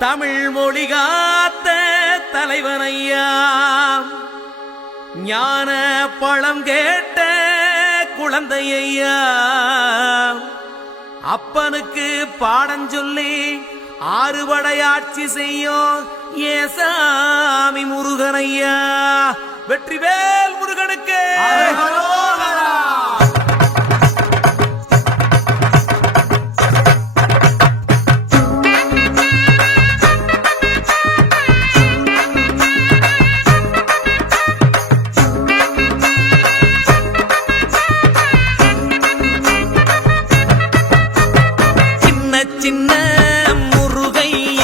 தமிழ் மொழி காத்த தலைவனையா, ஞான பழம் கேட்ட குழந்தையா, அப்பனுக்கு பாடம் சொல்லி ஆறுபடையாட்சி செய்யும் ஏசாமி முருகனையா. வெற்றிவேல் முருகனுக்கு. சின்ன முருகைய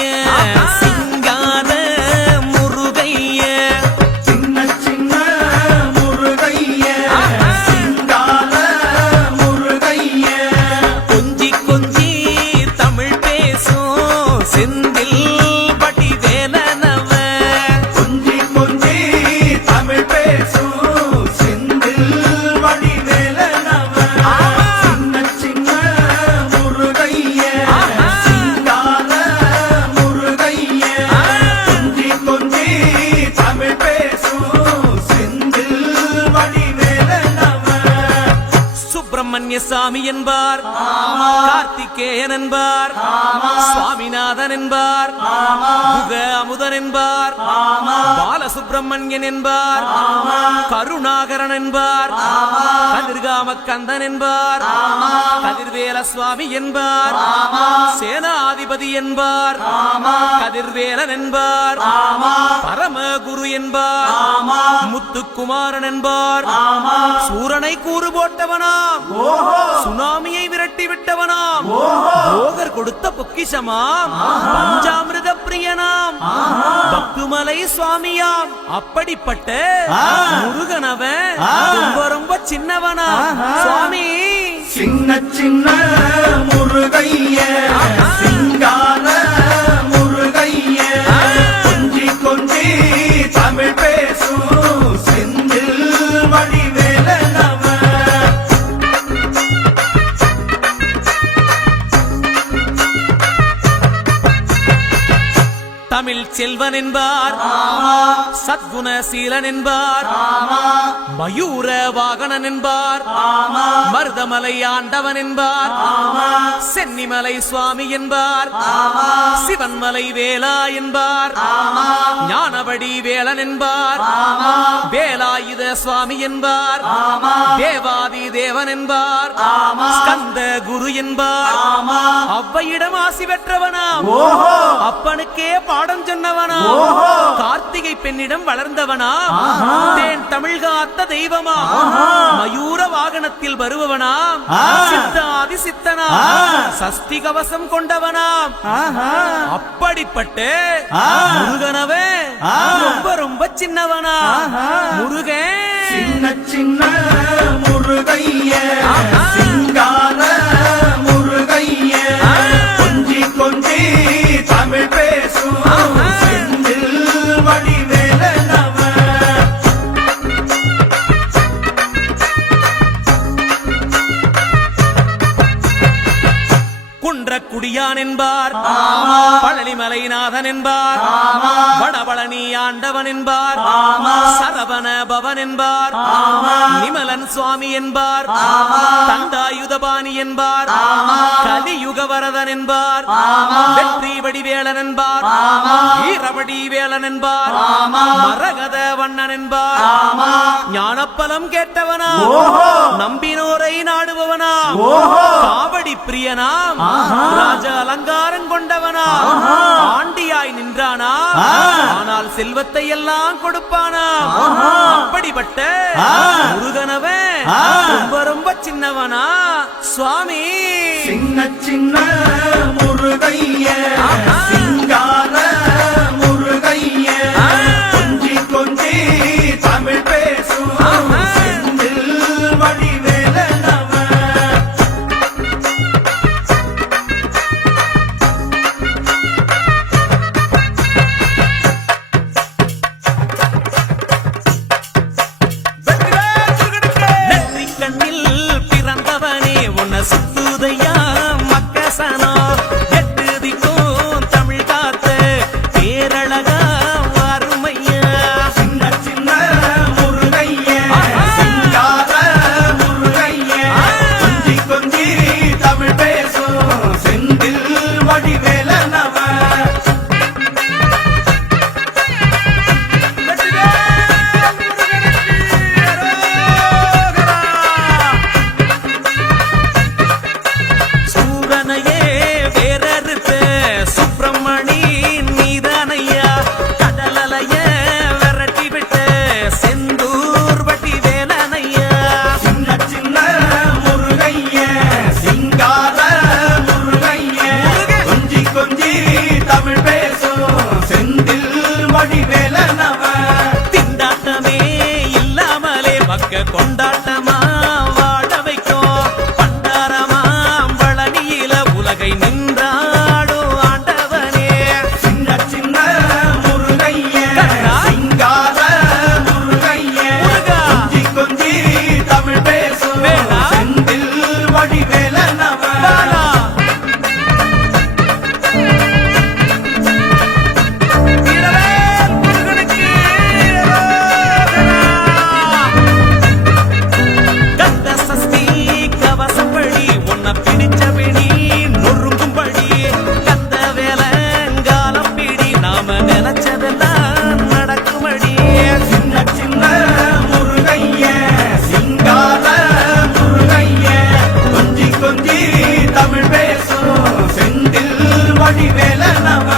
சிங்கார முருகைய, சின்ன சின்ன முருகைய சிங்கார முருகைய, கொஞ்சி கொஞ்சி தமிழ் பேசும் செந்தில் பட்டி வேலனவ, கொஞ்சி கொஞ்சி தமிழ் பேசும் செந்தில் வடிவேலனவ. சின்ன சின்ன முருகைய சிங்கார முருகைய, கொஞ்சி கொஞ்சி தமிழ் பேசும் செந்தில் வடிவேலனவ. சுப்பிரமணிய சாமி என்பார், கார்த்திகேயன் என்பார், சுவாமிநாதன் என்பார், முக அமுதன் என்பார், பாலசுப்பிரமணியன் என்பார், கருணாகரன் என்பார், கதிர்காம கந்தன் என்பார், கதிர்வேல சுவாமி என்பார், சேனாதிபதி என்பார், கதிர்வேலன் என்பார், பரமகுரு என்பார், முத்துக்குமாரன் என்பார், சூரனை கூறு போட்டவனாம், சுனாமியை விரட்டி விட்டவனாம், போகர் கொடுத்த பொக்கிஷமாம், பஞ்சாமிர்த பிரியனாம், பக்துமலை சுவாமியாம். அப்படிப்பட்ட முருகனவன் ரொம்ப ரொம்ப சின்னவனா சுவாமி. சின்ன சின்ன முருகைய சிங்கார முருகைய, கொஞ்சி கொஞ்சி தமிழ் பேசும் செந்தில் வடிவேலனவ. தமிழ் செல்வன் என்பார், சத்குணசீலன் என்பார், மயூர வாகனன் என்பார், மருதமலை ஆண்டவன் என்பார், சென்னிமலை சுவாமி என்பார், சிவன்மலை வேலா என்பார், ஞானவடி வேலன் என்பார், வேலாயுத சுவாமி என்பார், தேவாதி தேவன் என்பார், ஸ்கந்த குரு என்பார், அவ்வையிடம் ஆசி பெற்றவனாம், அப்பனுக்கே பாடம் சொன்னவனா, கார்த்திகை பெண்ணிடம் வளர்ந்தவனா, தேன் தமிழ் காத்த தெய்வமா, மயூர வாகனத்தில் வருபவனாம், சித்தாதி சித்தனா, சஷ்டி கவசம் கொண்டவனாம். அப்படிப்பட்ட முருகனவே ரொம்ப ரொம்ப சின்னவனா முருகன். சின்ன சின்ன முருகைய சிங்கார முருகைய, கொஞ்சி கொஞ்சி தமிழ் பேசும் செந்தில் வடிவேலனவ. குன்றக்குடியான் என்பார், பழனிமலைநாதன் என்பார், வடபழனி ஆண்டவன் என்பார், சரவண பவன் என்பார், நிமலன் சுவாமி என்பார், தண்டாயுதபாணி என்பார், கலியுக வரதன் என்பார், வெற்றி வடிவேலன் என்பார், வீரவடி வேலன் என்பார், மரகத வண்ணன் என்பார், ஞானப்பலம் கேட்டவனா, நம்பினோரை நாடுபவனா, காவடி பிரியனாம், ராஜ அலங்காரம் கொண்டவனா, ஆண்டியாய் நின்றானா, ஆனால் செல்வத்தை எல்லாம் கொடுப்பானா. அப்படிப்பட்ட முருகனவன் ரொம்ப ரொம்ப சின்னவனா சுவாமி. சின்ன சின்ன முருகைய சிங்கார முருகைய, கொஞ்சி கொஞ்சி தமிழ் பேசும் செந்தில் வடிவேலனவ. நெற்றிக் கண்ணில் பிறந்தவனே உன்னை சுத்துதையா மக்கசனோ, எட்டு திக்கும் தமிழ் தமிழ் பேசும் வேலா. செந்தில் வடிவேல நம பாலா. வீரவேல் முருகனுக்கு ரோகரா. கந்த சஷ்டி கவசப்படி உன்னை பிடிச்சபடி நொறுங்கும்படி கந்த வேலங்காலம் பிடி நாம நினைச்சதெல்லாம் நடக்குமடி சின்ன சின்ன முருகைய சிங்கார முருகைய கொஞ்சி கொஞ்சி தமிழ் பேசும் செந்தில் வடிவேல நம